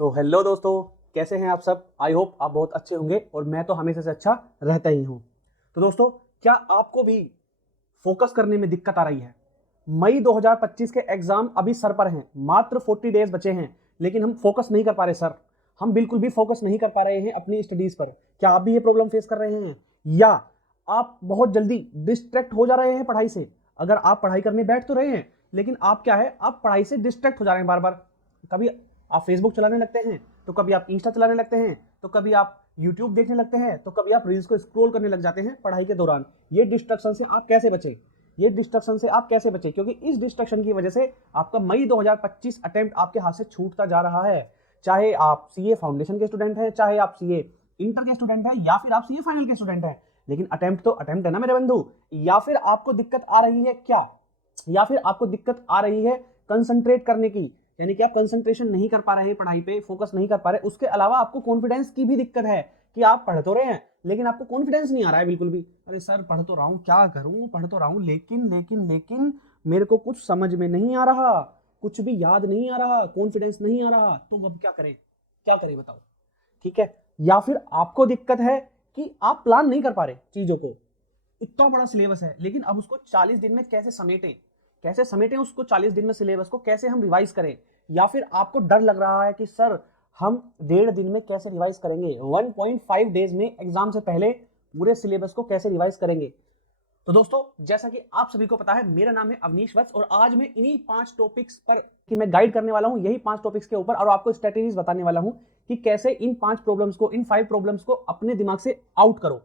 तो हेलो दोस्तों, कैसे हैं आप सब। आई होप आप बहुत अच्छे होंगे और मैं तो हमेशा से अच्छा रहता ही हूं। तो दोस्तों, क्या आपको भी फोकस करने में दिक्कत आ रही है? मई 2025 के एग्जाम अभी सर पर हैं, मात्र 40 डेज बचे हैं, लेकिन हम फोकस नहीं कर पा रहे सर। हम बिल्कुल भी फोकस नहीं कर पा रहे हैं अपनी स्टडीज पर। क्या आप भी ये प्रॉब्लम फेस कर रहे हैं, या आप बहुत जल्दी डिस्ट्रैक्ट हो जा रहे हैं पढ़ाई से? अगर आप पढ़ाई करने बैठ तो रहे हैं, लेकिन आप क्या है, आप पढ़ाई से डिस्ट्रैक्ट हो जा रहे हैं बार बार। कभी आप फेसबुक चलाने लगते हैं, तो कभी आप इंस्टा चलाने लगते हैं, तो कभी आप यूट्यूब देखने लगते हैं, तो कभी आप रील्स को स्क्रॉल करने लग जाते हैं पढ़ाई के दौरान। ये डिस्ट्रक्शन से आप कैसे बचे? ये डिस्ट्रक्शन से आप कैसे बचे? क्योंकि इस डिस्ट्रक्शन की वजह से आपका मई 2025 अटेम्प्ट आपके हाथ से छूटता जा रहा है। चाहे आप सीए फाउंडेशन के स्टूडेंट हैं, चाहे आप सीए इंटर के स्टूडेंट हैं, या फिर आप सीए फाइनल के स्टूडेंट हैं, लेकिन अटेम्प्ट तो अटेम्प्ट है ना मेरे बंधु। या फिर आपको दिक्कत आ रही है क्या? या फिर आपको दिक्कत आ रही है कंसंट्रेट करने की, यानी कि आप कंसंट्रेशन नहीं कर पा रहे हैं पढ़ाई पे, फोकस नहीं कर पा रहे। उसके अलावा आपको कॉन्फिडेंस की भी दिक्कत है कि आप पढ़ तो रहे हैं, लेकिन आपको कॉन्फिडेंस नहीं आ रहा है बिल्कुल भी। अरे सर, पढ़ तो रहा हूं, क्या करूं, पढ़ तो रहा हूं, लेकिन मेरे को कुछ समझ में नहीं आ रहा, कुछ भी याद नहीं आ रहा, कॉन्फिडेंस नहीं आ रहा। तो अब क्या करें? क्या करें बताओ? ठीक है। या फिर आपको दिक्कत है कि आप प्लान नहीं कर पा रहे चीजों को। इतना बड़ा सिलेबस है, लेकिन अब उसको 40 दिन में कैसे समेटें? कैसे समेटें उसको 40 दिन में? सिलेबस को कैसे हम रिवाइज करें? या फिर आपको डर लग रहा है कि सर, हम 1.5 दिन में कैसे रिवाइज करेंगे, 1.5 डेज में एग्जाम से पहले पूरे सिलेबस को कैसे रिवाइज करेंगे? तो दोस्तों, जैसा कि आप सभी को पता है, मेरा नाम है अवनीश वत्स और आज मैं इन्हीं 5 टॉपिक्स पर कि मैं गाइड करने वाला हूं, यही 5 टॉपिक्स के ऊपर, और आपको स्ट्रेटेजीज बताने वाला हूं कि कैसे इन 5 प्रॉब्लम्स को, इन 5 प्रॉब्लम्स को अपने दिमाग से आउट करो।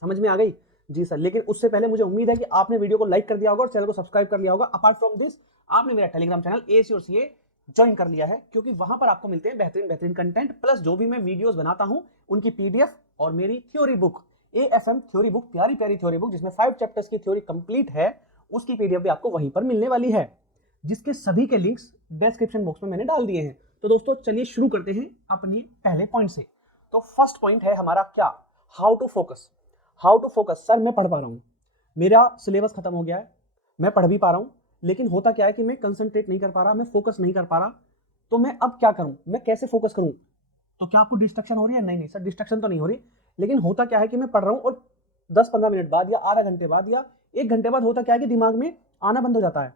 समझ में आ गई? जी सर। लेकिन उससे पहले मुझे उम्मीद है कि आपने वीडियो को लाइक कर दिया होगा और चैनल को सब्सक्राइब कर लिया होगा। अपार्ट फ्रॉम दिस, आपने मेरा टेलीग्राम चैनल एसी और सीए ज्वाइन कर लिया है, क्योंकि वहां पर आपको मिलते हैं बेहतरीन बेहतरीन कंटेंट, प्लस जो भी मैं वीडियोस बनाता हूं उनकी पीडीएफ और मेरी theory book, AFM theory book, प्यारी प्यारी थ्योरी बुक, जिसमें 5 चैप्टर्स की थ्योरी कंप्लीट है, उसकी पीडीएफ भी आपको वहीं पर मिलने वाली है, जिसके सभी के लिंक्स डिस्क्रिप्शन बॉक्स में मैंने डाल दिए हैं। तो दोस्तों, चलिए शुरू करते हैं अपनी पहले पॉइंट से। तो फर्स्ट पॉइंट है हमारा क्या? How to focus. How to focus. Sir, मैं पढ़ पा रहा हूं, मेरा सिलेबस खत्म हो गया है, मैं पढ़ भी पा रहा हूं, लेकिन होता क्या है कि मैं कंसंट्रेट नहीं कर पा रहा, मैं फोकस नहीं कर पा रहा। तो मैं अब क्या करूं? मैं कैसे फोकस करूं? तो क्या आपको डिस्ट्रक्शन हो रही है? नहीं नहीं सर, डिस्ट्रक्शन तो नहीं हो रही, लेकिन होता क्या है कि मैं पढ़ रहा हूं और 10-15 मिनट बाद या आधा घंटे बाद या 1 घंटे बाद होता क्या है कि दिमाग में आना बंद हो जाता है।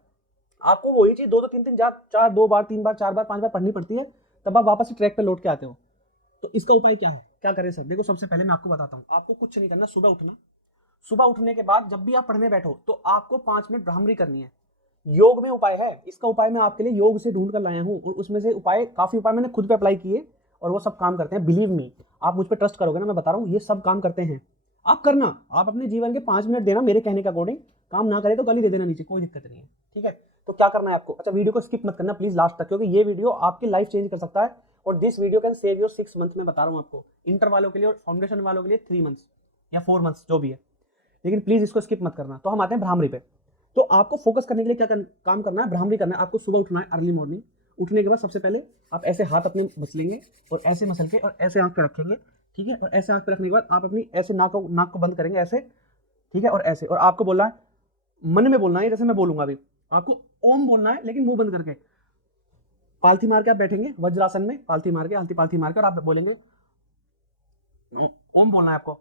आपको वही चीज 2-3 चार 2 बार 3 बार 4 बार 5 बार पढ़नी पड़ती है, तब आप वापस से ट्रैक पे लौट के आते हो। तो इसका उपाय क्या है? क्या करें सर? देखो, सबसे पहले मैं आपको बताता हूँ, आपको कुछ नहीं करना। सुबह उठना, सुबह उठने के बाद जब भी आप पढ़ने बैठो तो आपको 5 मिनट भ्रामरी करनी है। योग में उपाय है, इसका उपाय मैं आपके लिए योग से ढूंढ कर लाया हूं, और उसमें से उपाय, काफी उपाय मैंने खुद पे अप्लाई किए और वो सब काम करते हैं। बिलीव मी, आप मुझ पर ट्रस्ट करोगे ना, मैं बता रहा हूँ ये सब काम करते हैं। आप करना, आप अपने जीवन के 5 मिनट देना मेरे कहने के अकॉर्डिंग। काम ना करे तो गाली दे देना नीचे, कोई दिक्कत नहीं है, ठीक है। तो क्या करना है आपको? अच्छा, वीडियो को स्किप मत करना प्लीज लास्ट तक, क्योंकि ये वीडियो आपकी लाइफ चेंज कर सकता है। और this video can save your 6 month, में बता रहा हूँ आपको, इंटर वालों के लिए और फाउंडेशन वालों के लिए 3 मंथ्स या 4 मंथ्स जो भी है, लेकिन प्लीज इसको स्किप मत करना। तो हम आते हैं भ्रामरी पे। तो आपको फोकस करने के लिए क्या काम करना है? भ्रामरी करना है। आपको सुबह उठना है, अर्ली मॉर्निंग। उठने के बाद सबसे पहले आप ऐसे हाथ अपने मसलेंगे और ऐसे मसल के और ऐसे आंख पे रखेंगे, ठीक है। और ऐसे आंख पे रखने के बाद आप अपनी ऐसे नाक को बंद करेंगे ऐसे, ठीक है, और ऐसे। और आपको बोलना है, मन में बोलना है, जैसे मैं बोलूंगा अभी आपको ओम बोलना है, लेकिन मुंह बंद करके। पालथी मार के आप बैठेंगे वज्रासन में, पालथी मार के, हल्थी पालथी मार के, और आप बोलेंगे, ओम बोलना है आपको।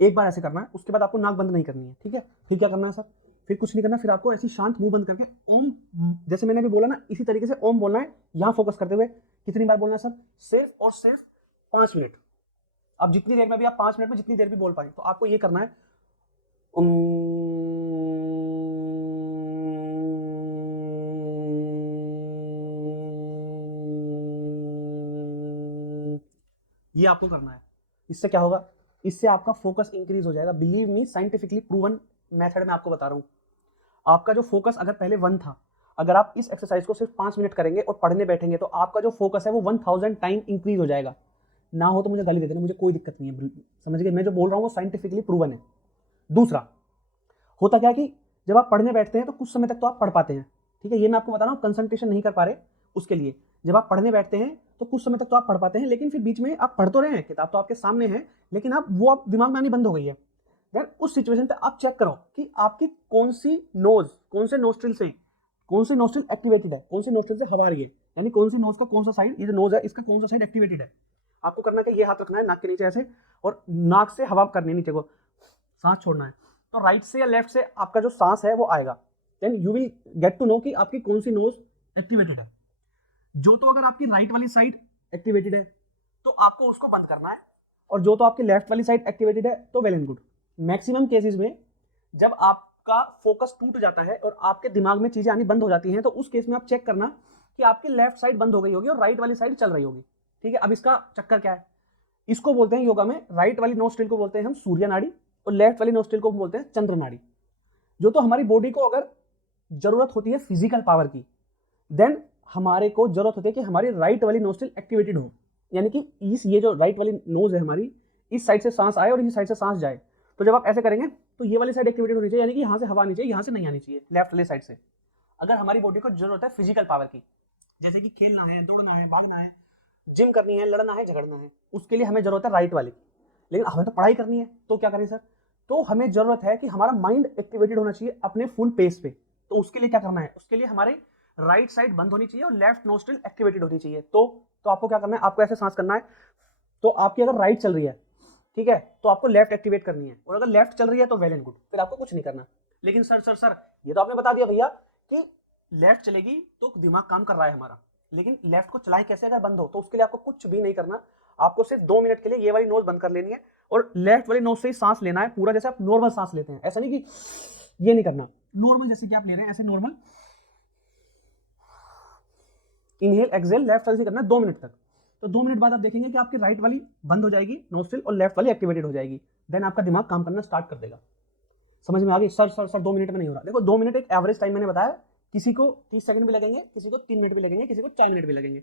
एक बार ऐसे करना है, उसके बाद आपको नाक बंद नहीं करनी है, ठीक है। फिर क्या करना है सर? फिर कुछ नहीं करना, फिर आपको ऐसी शांत मुंह बंद करके ओम, जैसे मैंने अभी बोला ना, इसी तरीके से ओम बोलना है, यहां फोकस करते हुए। कितनी बार बोलना है सर? सिर्फ और सिर्फ 5 मिनट। अब जितनी देर में भी आप 5 मिनट में जितनी देर भी बोल पाए, तो आपको ये करना है, ये आपको करना है। इससे क्या होगा? इससे आपका फोकस इंक्रीज हो जाएगा। Believe me, scientifically proven method में आपको बता रहा हूं। आपका जो फोकस अगर पहले 1 था, अगर आप इस एक्सरसाइज को सिर्फ 5 मिनट करेंगे और पढ़ने बैठेंगे, तो आपका जो फोकस है वो 1000 टाइम इंक्रीज हो जाएगा। ना हो तो मुझे गाली दे देना, मुझे कोई दिक्कत नहीं है, समझ गए? मैं जो बोल रहा हूँ वो साइंटिफिकली प्रूवन है। दूसरा, होता क्या है कि जब आप पढ़ने बैठते हैं तो कुछ समय तक तो आप पढ़ पाते हैं, ठीक है। ये मैं आपको बता रहा हूँ, कंसंट्रेशन नहीं कर पा रहे उसके लिए। जब आप पढ़ने बैठते हैं तो कुछ समय तक तो आप पढ़ पाते हैं, लेकिन फिर बीच में आप पढ़ तो रहे हैं, किताब तो आपके सामने है, लेकिन आप दिमाग में आनी बंद हो गई है। देन उस सिचुएशन पे आप चेक करो कि आपकी कौन सी नोज, कौन से नोस्ट्रिल से, कौन सी नोस्ट्रिल एक्टिवेटेड है, कौन सी नोस्ट्रिल से हवा आ रही है, यानी कौन सी नोज का कौन सा साइड, ये जो नोज है इसका कौन सा साइड एक्टिवेटेड है। आपको करना क्या, ये हाथ रखना है नाक के नीचे ऐसे, और नाक से हवा करनी है नीचे को, सांस छोड़ना है। तो राइट से या लेफ्ट से आपका जो सांस है वो आएगा, then you will get to know कि आपकी कौन सी नोज एक्टिवेटेड है। जो तो अगर आपकी राइट वाली साइड एक्टिवेटेड है तो आपको उसको बंद करना है, और जो तो आपकी लेफ्ट वाली साइड एक्टिवेटेड है तो well and good. Maximum cases में जब आपका फोकस टूट जाता है और आपके दिमाग में चीजें आनी बंद हो जाती हैं, तो उस केस में आप चेक करना कि आपकी लेफ्ट साइड बंद हो गई होगी और राइट वाली साइड चल रही होगी। ठीक है, अब इसका चक्कर क्या है, इसको बोलते हैं योगा में, राइट वाली नोस्ट्रिल को बोलते हैं हम सूर्य नाड़ी, और लेफ्ट वाली नोस्ट्रिल को बोलते हैं चंद्र नाड़ी। जो तो हमारी बॉडी को अगर जरूरत होती है फिजिकल पावर की, देन हमारे को जरूरत होती है कि हमारी राइट वाली नोस्ट्रिल एक्टिवेटेड हो, यानी कि इस ये जो राइट वाली नोज है हमारी, इस साइड से सांस आए और इस साइड से सांस जाए। तो जब आप ऐसे करेंगे तो ये वाली साइड एक्टिवेटेड होनी चाहिए, यानी कि यहाँ से हवा आनी चाहिए, यहाँ से नहीं आनी चाहिए, लेफ्ट वाली साइड से। अगर हमारी बॉडी को जरूरत है फिजिकल पावर की, जैसे कि खेलना है, दौड़ना है, भागना है, जिम करनी है, लड़ना है, झगड़ना है, उसके लिए हमें जरूरत है राइट वाली। लेकिन हमें तो पढ़ाई करनी है, तो क्या करें सर, तो हमें जरूरत है कि हमारा माइंड एक्टिवेटेड होना चाहिए अपने फुल पेस पे। तो उसके लिए क्या करना है, उसके लिए हमारे राइट साइड बंद होनी चाहिए और लेफ्ट नोस्ट्रिल एक्टिवेटेड होनी चाहिए। तो आपको क्या करना है, आपको ऐसे सांस करना है। तो आपकी अगर राइट चल रही है, ठीक है, तो आपको लेफ्ट एक्टिवेट करनी है, और अगर लेफ्ट चल रही है तो वेल एंड गुड, फिर आपको कुछ नहीं करना। लेकिन सर ये तो आपने बता दिया भैया कि लेफ्ट चलेगी तो दिमाग काम कर रहा है हमारा, लेकिन लेफ्ट को चलाएं कैसे अगर बंद हो, तो उसके लिए आपको कुछ भी नहीं करना। आपको सिर्फ 2 मिनट के लिए ये वाली नोज बंद कर लेनी है और लेफ्ट वाली नोज से ही सांस लेना है पूरा, जैसे आप नॉर्मल सांस लेते हैं, ऐसा नहीं कि ये नहीं करना, नॉर्मल जैसे कि आप ले रहे हैं ऐसे normal inhale exhale left side से करना है 2 मिनट तक। तो 2 मिनट बाद आप देखेंगे कि आपकी राइट वाली बंद हो जाएगी नोस्ट्रिल और लेफ्ट वाली एक्टिवेटेड हो जाएगी। देन आपका दिमाग काम करना स्टार्ट कर देगा। समझ में आ गई? सर 2 मिनट में नहीं हो रहा। देखो 2 मिनट एक एवरेज टाइम मैंने बताया, किसी को 30 सेकंड भी लगेंगे, किसी को 3 मिनट भी लगेंगे, किसी को 4 मिनट भी लगेंगे,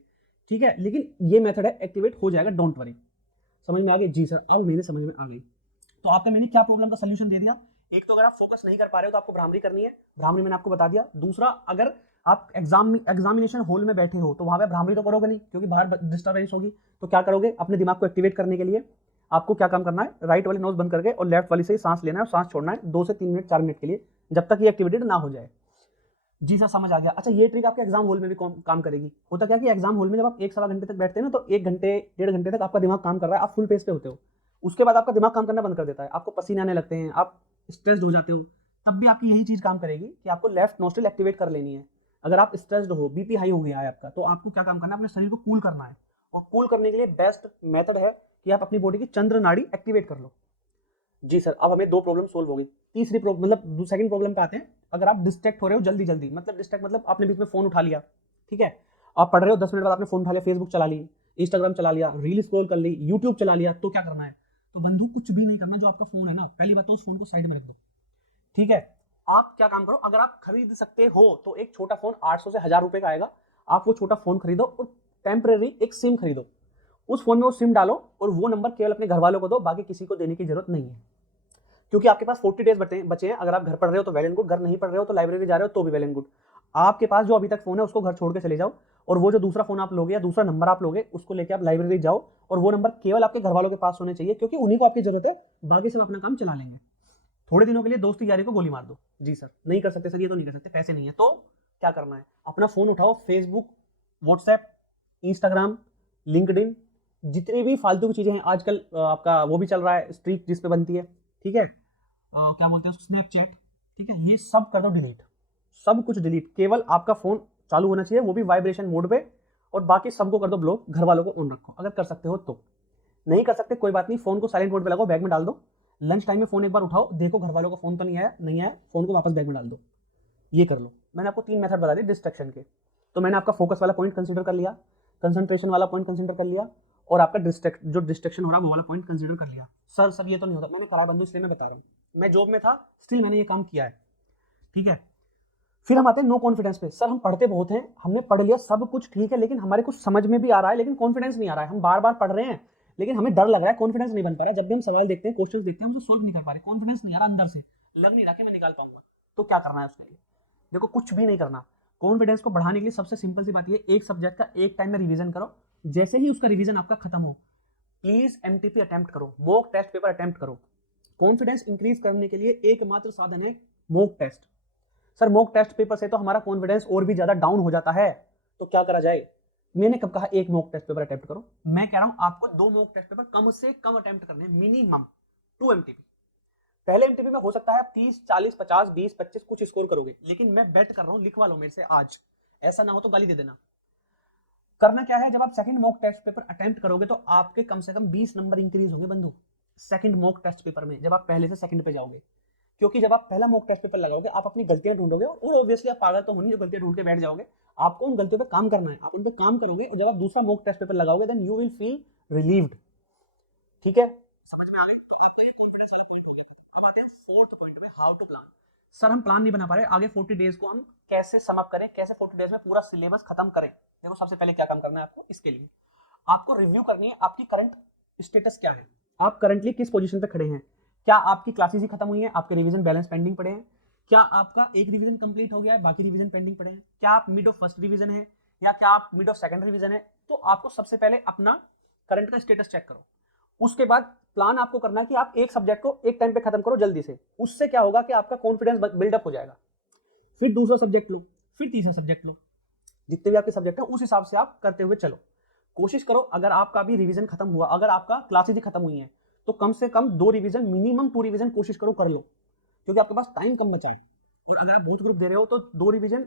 ठीक है, लेकिन ये मेथड है, एक्टिवेट हो जाएगा, डोंट वरी। समझ में आ गई? जी सर, अब मेरे समझ में आ गई। तो आपका मैंने क्या प्रॉब्लम का सोल्यूशन दे दिया। एक तो अगर आप फोकस नहीं कर पा रहे हो तो आपको भ्रामरी करनी है, भ्रामरी मैंने आपको बता दिया। दूसरा, अगर आप एग्जामिनेशन हॉल में बैठे हो तो वहां पे भ्रामरी तो करोगे नहीं, क्योंकि बाहर डिस्टर्बेंस होगी। तो क्या करोगे, अपने दिमाग को एक्टिवेट करने के लिए आपको क्या काम करना है, राइट वाली नोज बंद करके और लेफ्ट वाली से ही सांस लेना है और सांस छोड़ना है 2 से 3 मिनट 4 मिनट के लिए, जब तक ये एक्टिवेटेड ना हो जाए। जी सर, समझ आ गया। अच्छा, ये ट्रिक आपके एग्जाम हॉल में भी काम करेगी। होता क्या कि एग्जाम हॉल में जब आप 1-1.25 घंटे तक बैठते हैं ना, तो 1 घंटे 1.5 घंटे तक आपका दिमाग काम कर रहा है, आप फुल पेस पे होते हो। उसके बाद आपका दिमाग काम करना बंद कर देता है, आपको पसीने आने लगते हैं, आप स्ट्रेस्ड हो जाते हो। तब भी आपकी यही चीज काम करेगी कि आपको लेफ्ट नोस्ट्रिल एक्टिवेट कर लेनी है। अगर आप स्ट्रेस्ड हो, बीपी हाई हो गया है आपका, तो आपको क्या काम करना है, अपने शरीर को कूल करना है। और कूल करने के लिए बेस्ट मेथड है कि आप अपनी बॉडी की चंद्र नाड़ी एक्टिवेट कर लो। जी सर, अब हमें 2 प्रॉब्लम सोल्व हो गई। तीसरी प्रॉब्लम, मतलब सेकंड प्रॉब्लम पे आते हैं। अगर आप डिस्ट्रैक्ट हो रहे हो जल्दी, मतलब डिस्ट्रैक्ट मतलब आपने बीच में फोन उठा लिया, ठीक है, आप पढ़ रहे हो, 10 मिनट बाद आपने फोन उठा लिया, फेसबुक चला ली, इंस्टाग्राम चला लिया, रील स्क्रॉल कर ली, यूट्यूब चला लिया, तो क्या करना है, तो बंधु कुछ भी नहीं करना। जो आपका फोन है ना, पहली बात तो उस फोन को साइड में रख दो, ठीक है। आप क्या काम करो, अगर आप खरीद सकते हो तो एक छोटा फोन 800 से 1000 रुपए का आएगा, आप वो छोटा फोन खरीदो और टेम्परेरी एक सिम खरीदो। उस फोन में वो सिम डालो और वो नंबर केवल अपने घर वालों को दो, बाकी किसी को देने की जरूरत नहीं है। क्योंकि आपके पास 40 डेज बचे हैं। अगर आप घर पढ़ रहे हो तो वेल एंड गुड, घर नहीं पढ़ रहे हो तो लाइब्रेरी जा रहे हो तो भी वेल एंड गुड। आपके पास जो अभी तक फोन है उसको घर छोड़ के चले जाओ, और वो जो दूसरा फोन आप लोगे या दूसरा नंबर आप लोगे उसको लेके आप लाइब्रेरी जाओ, और वो नंबर केवल आपके घर वालों के पास होने चाहिए, क्योंकि उन्हीं को आपकी जरूरत है, बाकी सब अपना काम चला लेंगे। थोड़े दिनों के लिए दोस्ती यारी को गोली मार दो। जी सर, नहीं कर सकते सर, ये तो नहीं कर सकते, पैसे नहीं है। तो क्या करना है, अपना फोन उठाओ, फेसबुक, व्हाट्सएप, इंस्टाग्राम, लिंक्डइन, जितनी भी फालतू की चीजें हैं आजकल, आपका वो भी चल रहा है स्ट्रीक जिस पे बनती है, ठीक है, क्या बोलते हैं, स्नैपचैट, ठीक है, ये सब कर दो डिलीट, सब कुछ डिलीट। केवल आपका फोन चालू होना चाहिए, वो भी वाइब्रेशन मोड पे, और बाकी सबको कर दो ब्लॉक, घर वालों को ऑन रखो अगर कर सकते हो तो। नहीं कर सकते कोई बात नहीं, फोन को साइलेंट मोड पे लगाओ, बैग में डाल दो। लंच टाइम में फोन एक बार उठाओ, देखो घर वालों का फोन तो नहीं आया, फोन को वापस बैग में डाल दो। ये कर लो। मैंने आपको 3 मेथड बता दिए डिस्ट्रैक्शन के। तो मैंने आपका फोकस वाला पॉइंट कंसीडर कर लिया, कंसंट्रेशन वाला पॉइंट कंसीडर कर लिया, और आपका जो डिस्ट्रैक्शन हो रहा है वो वाला पॉइंट कंसीडर कर लिया। सर सब ये तो नहीं होता, मैंने करा बंधु, इसलिए मैं बता रहा हूँ, मैं जॉब में था, स्टिल मैंने ये काम किया है, ठीक है। फिर हम आते हैं नो कॉन्फिडेंस पे। सर हम पढ़ते बहुत हैं, हमने पढ़ लिया सब कुछ, ठीक है, लेकिन हमारे कुछ समझ में भी आ रहा है, लेकिन कॉन्फिडेंस नहीं आ रहा है। हम बार बार पढ़ रहे हैं लेकिन हमें डर लग रहा है, कॉन्फिडेंस नहीं बन पा रहा है। जब भी हम सवाल देखते हैं, क्वेश्चंस देखते हैं, हम उसको सोल्व नहीं कर पा रहे, कॉन्फिडेंस नहीं आ रहा, अंदर से लग नहीं रहा कि मैं निकाल पाऊंगा। तो क्या करना है उसके लिए? देखो, कुछ भी नहीं करना। कॉन्फिडेंस को बढ़ाने के लिए सबसे सिंपल सी बात ये, एक सब्जेक्ट का एक टाइम में रिवीजन करो। जैसे ही उसका रिवीजन आपका खत्म हो, प्लीज एमटीपी अटेम्प्ट करो, मॉक टेस्ट पेपर अटेम्प्ट करो। कॉन्फिडेंस इंक्रीज करने के लिए एकमात्र साधन है mock test. Sir mock test paper से तो हमारा कॉन्फिडेंस और भी ज्यादा डाउन हो जाता है, तो क्या करा जाए? मैंने कब कहा एक मॉक टेस्ट पेपर अटेम्प्ट करो? मैं कह रहा हूं आपको 2 मॉक टेस्ट पेपर कम से कम अटेम्प्ट करने हैं, मिनिमम 2 एमटीपी। पहले एमटीपी में हो सकता है आप 30, 40, 50, 20, 25 कुछ स्कोर करोगे, लेकिन मैं बेट कर रहा हूं, लिखवा लो मेरे से आज, ऐसा ना हो तो गाली दे देना। करना क्या है, जब आप second mock test paper attempt करोगे तो आपके कम से कम 20 नंबर इंक्रीज होंगे बंधु सेकंड मॉक टेस्ट पेपर में, जब आप पहले से सेकंड पे जाओगे। क्योंकि जब आप पहला मॉक टेस्ट पेपर लगाओगे आप अपनी गलतियां ढूंढोगे, और ऑब्वियसली आप पागल तो होनी जो गलतियां ढूंढ के बैठ जाओगे। आपको उन गलतियों पे काम करना है, आप उन पे काम करोगे, और जब आप दूसरा मॉक टेस्ट पेपर लगाओगे then you will feel relieved. ठीक है, समझ में आ गई? तो आपका ये कॉन्फिडेंस वाला पॉइंट हो गया। अब आते हैं फोर्थ पॉइंट में, हाउ टू प्लान। सर हम प्लान नहीं बना पा रहे, आगे 40 डेज को हम कैसे सम अप करें, कैसे 40 डेज में पूरा सिलेबस खत्म करें। देखो सबसे पहले क्या काम करना है आपको, इसके लिए आपको रिव्यू करनी है आपकी करंट स्टेटस क्या है, आप करंटली किस पोजीशन पे खड़े हैं। क्या आपकी क्लासेस ही खत्म हुई हैं, आपके रिवीजन बैलेंस पेंडिंग पड़े हैं? क्या आपका एक रिवीजन कंप्लीट हो गया है, बाकी रिवीजन पेंडिंग पड़े हैं? क्या आप मिड ऑफ फर्स्ट रिवीजन है, या क्या आप मिड ऑफ सेकंड रिवीजन है? तो आपको सबसे पहले अपना करंट का स्टेटस चेक करो। उसके बाद प्लान आपको करना है कि आप एक सब्जेक्ट को एक टाइम पे खत्म करो जल्दी से। उससे क्या होगा कि आपका कॉन्फिडेंस बिल्डअप हो जाएगा। फिर दूसरा सब्जेक्ट लो, फिर तीसरा सब्जेक्ट लो, जितने भी आपके सब्जेक्ट हैं उस हिसाब से आप करते हुए चलो। कोशिश करो अगर आपका भी रिवीजन खत्म हुआ, अगर आपका क्लासेज ही खत्म हुई हैं, तो कम से कम 2 रिवीजन, मिनिमम 2 रिवीजन कोशिश करो कर लो, क्योंकि आपके पास टाइम कम बचा है। और अगर आप बहुत ग्रुप दे रहे हो तो 2 रिवीजन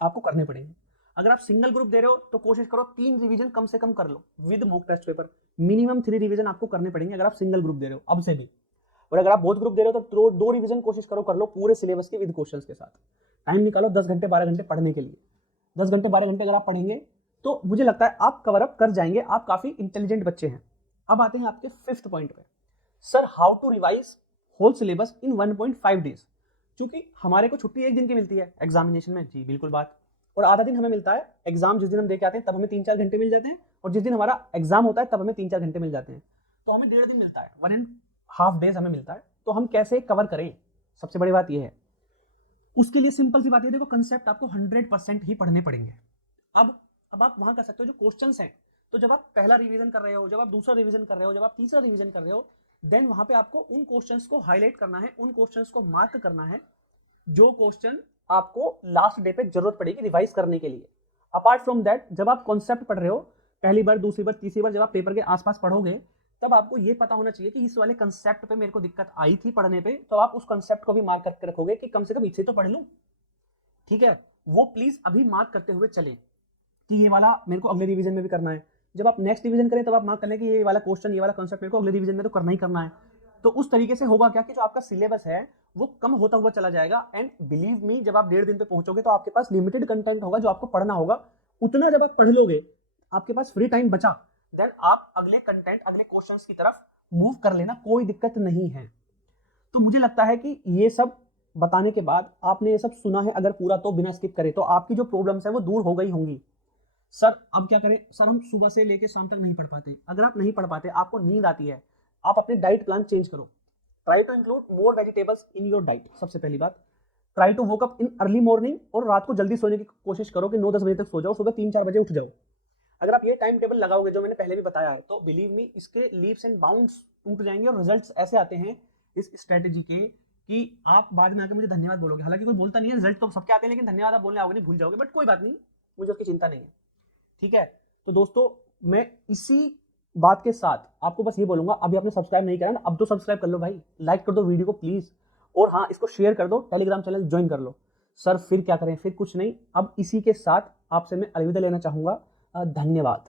आपको करने पड़ेंगे। अगर आप सिंगल ग्रुप दे रहे हो तो कोशिश करो 3 रिवीजन कम से कम कर लो with mock test paper. Minimum 3 revision आपको करने पड़ेंगे अगर आप सिंगल ग्रुप दे रहे हो अब से भी। और अगर आप बहुत ग्रुप दे रहे हो तो 2 रिवीजन कोशिश करो कर लो पूरे सिलेबस के विद क्वेश्चंस के साथ। टाइम निकालो 10 घंटे 12 घंटे पढ़ने के लिए। 10 घंटे 12 घंटे अगर आप पढ़ेंगे तो मुझे लगता है आप कवर अप कर जाएंगे, आप काफी इंटेलिजेंट बच्चे हैं। अब आते हैं आपके 5th पॉइंट पे, sir how to revise whole syllabus in 1.5 days. क्योंकि हमारे को छुट्टी एक दिन की मिलती है एग्जामिनेशन में, जी बिल्कुल बात, और आधा दिन हमें मिलता है एग्जाम। जिस दिन हम दे के आते हैं तब हमें 3-4 घंटे मिल जाते हैं, और जिस दिन हमारा एग्जाम होता है तब हमें 3-4 घंटे मिल जाते हैं, तो हमें 1.5 दिन मिलता है, 1.5 डेज हमें मिलता है। तो हम कैसे कवर करें, सबसे बड़ी बात यह है। उसके लिए सिंपल सी बात है, देखो कंसेप्ट आपको 100% ही पढ़ने पड़ेंगे। अब आप वहां कर सकते हो जो क्वेश्चंस हैं, तो जब आप पहला रिवीजन कर रहे हो, जब आप दूसरा रिवीजन कर रहे हो, जब आप तीसरा रिवीजन कर रहे हो, देन वहां पे आपको उन क्वेश्चंस को हाईलाइट करना है, उन क्वेश्चंस को मार्क करना है जो क्वेश्चन आपको लास्ट डे पे जरूरत पड़ेगी रिवाइज करने के लिए। अपार्ट फ्रॉम दैट, जब आप कॉन्सेप्ट पढ़ रहे हो पहली बार, दूसरी बार, तीसरी बार, जब आप पेपर के आसपास पढ़ोगे, तब आपको ये पता होना चाहिए कि इस वाले कंसेप्ट पे मेरे को दिक्कत आई थी पढ़ने पे, तो आप उस कंसेप्ट को भी मार्क करके रखोगे कि कम से कम इसे तो पढ़ लूं। ठीक है, वो प्लीज अभी मार्क करते हुए चले कि ये वाला मेरे को अगले रिवीजन में भी करना है। जब आप नेक्स्ट रिवीजन करें तब आप मार्क करना है कि ये वाला क्वेश्चन, ये वाला कंसेप्ट मेरे को अगले रिवीजन में तो करना ही करना है। तो उस तरीके से होगा क्या कि जो आपका सिलेबस है वो कम होता हुआ चला जाएगा। एंड बिलीव मी, जब आप 1.5 दिन पे पहुंचोगे तो आपके पास लिमिटेड कंटेंट होगा जो आपको पढ़ना होगा। उतना जब आप पढ़ लोगे, आपके पास फ्री टाइम बचा, देन आप अगले कंटेंट, अगले क्वेश्चंस की तरफ मूव कर लेना, कोई दिक्कत नहीं है। तो मुझे लगता है कि ये सब बताने के बाद आपने ये सब सुना है अगर पूरा, तो बिना स्किप करे तो आपकी जो प्रॉब्लम्स है वो दूर हो गई होंगी। सर अब क्या करें? सर हम सुबह से लेके शाम तक नहीं पढ़ पाते। अगर आप नहीं पढ़ पाते, आपको नींद आती है, आप अपने डाइट प्लान चेंज करो। Try to include more vegetables in your diet. सबसे पहली बात, try to woke up in early morning, और रात को जल्दी सोने की कोशिश करो कि 9-10 बजे तक सो जाओ, सुबह 3-4 बजे उठ जाओ। अगर आप ये टाइम टेबल लगाओगे जो मैंने पहले भी बताया है, तो बिलीव मी इसके लीप्स एंड बाउंड्स टूट जाएंगे, और रिजल्ट्स ऐसे आते हैं इस स्ट्रेटेजी के कि आप बाद में आके मुझे धन्यवाद बोलोगे। हालांकि कोई बोलता नहीं है, रिजल्ट तो सबके आते हैं, लेकिन धन्यवाद आप बोलने आओगे नहीं, भूल जाओगे, बट कोई बात नहीं, मुझे उसकी चिंता नहीं है। ठीक है, तो दोस्तों मैं इसी बात के साथ आपको बस ये बोलूंगा, अभी आपने सब्सक्राइब नहीं करा ना, अब तो सब्सक्राइब कर लो भाई, लाइक कर दो वीडियो को प्लीज, और हाँ इसको शेयर कर दो, टेलीग्राम चैनल ज्वाइन कर लो। सर फिर क्या करें, फिर कुछ नहीं, अब इसी के साथ आपसे मैं अलविदा लेना चाहूंगा। धन्यवाद।